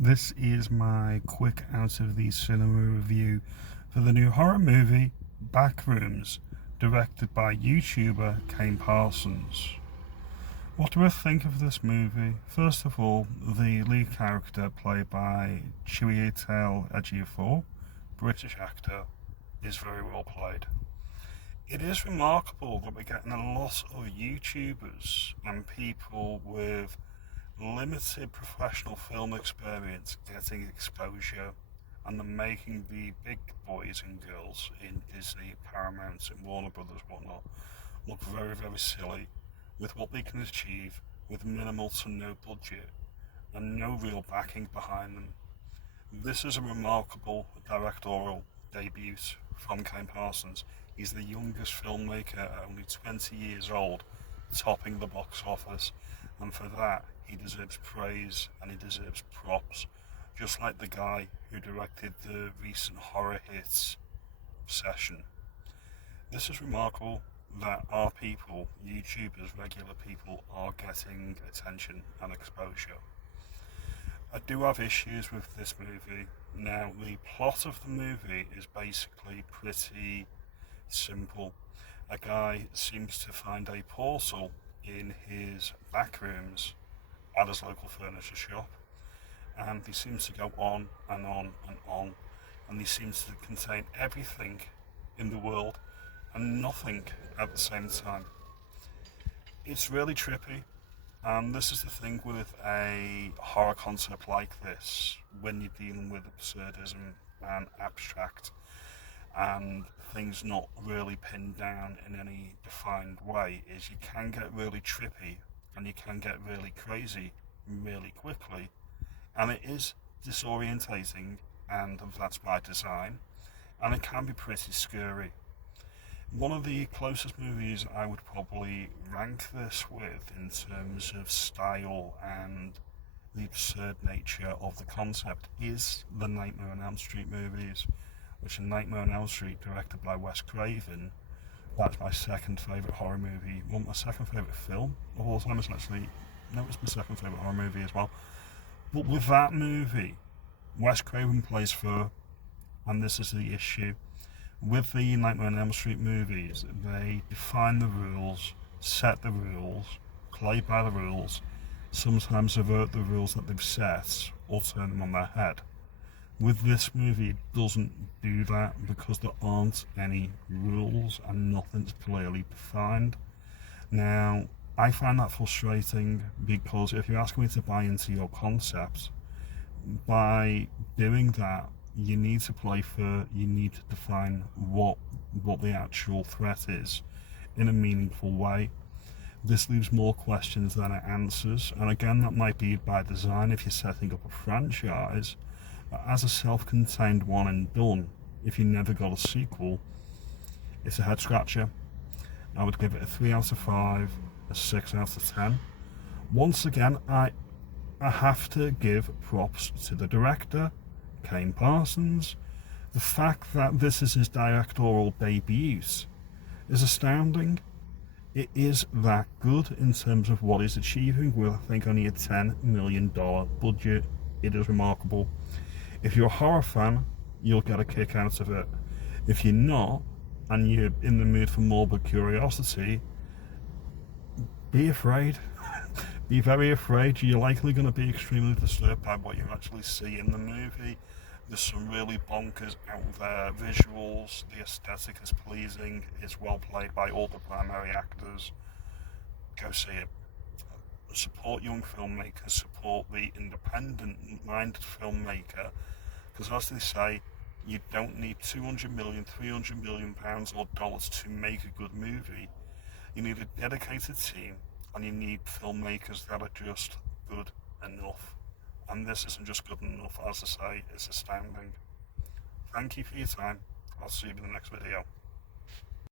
This is my quick out of the cinema review for the new horror movie Backrooms, directed by YouTuber Kane Parsons. What do I think of this movie? First of all, the lead character, played by Chiwetel Ejiofor, British actor, is very well played. It is remarkable that we're getting a lot of YouTubers and people with limited professional film experience getting exposure, and then making the big boys and girls in Disney, Paramount and Warner Brothers whatnot look very, very silly with what they can achieve with minimal to no budget and no real backing behind them. This is a remarkable directorial debut from Kane Parsons. He's the youngest filmmaker at only 20 years old, topping the box office, and for that he deserves praise and he deserves props, just like the guy who directed the recent horror hits Session. This is remarkable that our people, YouTubers, regular people, are getting attention and exposure. I do have issues with this movie. Now, the plot of the movie is basically pretty simple. A guy seems to find a portal in his back rooms at his local furniture shop, and he seems to go on and on and on, and he seems to contain everything in the world and nothing at the same time. It's really trippy, and this is the thing with a horror concept like this, when you're dealing with absurdism and abstract and things not really pinned down in any defined way, is you can get really trippy and you can get really crazy really quickly, and it is disorientating, and that's by design, and it can be pretty scary. One of the closest movies I would probably rank this with in terms of style and the absurd nature of the concept is the Nightmare on Elm Street movies, which are Nightmare on Elm Street, directed by Wes Craven. That's my second favourite horror movie. Well, my second favourite film of all time. It's my second favourite horror movie as well. But with that movie, Wes Craven plays Fur, and this is the issue. With the Nightmare on Elm Street movies, they define the rules, set the rules, play by the rules, sometimes avert the rules that they've set or turn them on their head. With this movie, it doesn't do that because there aren't any rules and nothing's clearly defined. Now, I find that frustrating because if you're asking me to buy into your concept, by doing that, you need to play fair, you need to define what the actual threat is in a meaningful way. This leaves more questions than it answers, and again, that might be by design if you're setting up a franchise. But as a self-contained one and done, if you never got a sequel, it's a head scratcher. I would give it a 3 out of 5, a 6 out of 10. Once again, I have to give props to the director, Kane Parsons. The fact that this is his directorial debut is astounding. It is that good in terms of what he's achieving with, I think, only a $10 million budget. It is remarkable. If you're a horror fan, you'll get a kick out of it. If you're not, and you're in the mood for morbid curiosity, be afraid. Be very afraid. You're likely going to be extremely disturbed by what you actually see in the movie. There's some really bonkers out there visuals. The aesthetic is pleasing. It's well played by all the primary actors. Go see it. Support young filmmakers, support the independent-minded filmmaker, because as they say, you don't need 200 million, 300 million pounds or dollars to make a good movie. You need a dedicated team, and you need filmmakers that are just good enough. And this isn't just good enough, as I say, it's astounding. Thank you for your time. I'll see you in the next video.